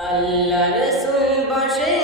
আল্লাহ রসুল বসে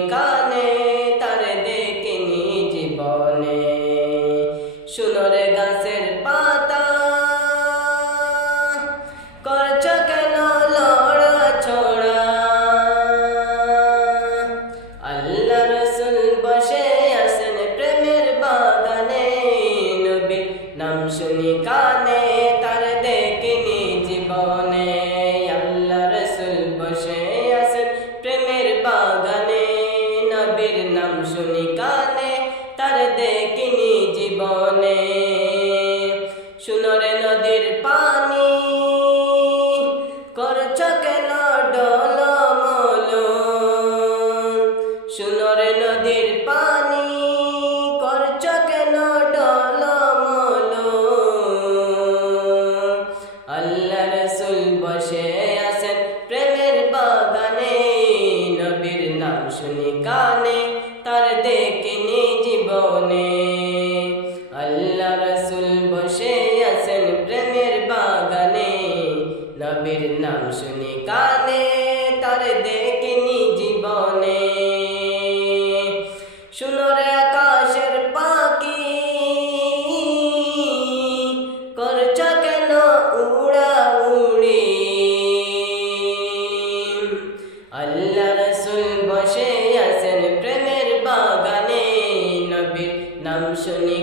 কানে, তার দেখিনি জীবনে। শুনরে গাছের পাতা। করছ কেন লড়া ছড়া আল্লাহ রসুল বসে আছেন প্রেমের বাগানে। নবীর নাম শুনি কানে। জীবনে। শুনরে নদীর পানি করছ কেন ডলমল শুনরে নদীর পানি করছ কেন ডলমল আল্লাহ রসুল বসে আছেন প্রেমের বাগানে, নবীর নাম শুনি কানে, তার দেখিনি জীবনে। নবীর নাম শুনি কানে, তার দেখিনি জীবনে। শুনরে আকাশের পাখি, করছ কেন উড়া উড়ি আল্লাহ রসুল বসে আছেন প্রেমের বাগানে, নবীর নাম শুনি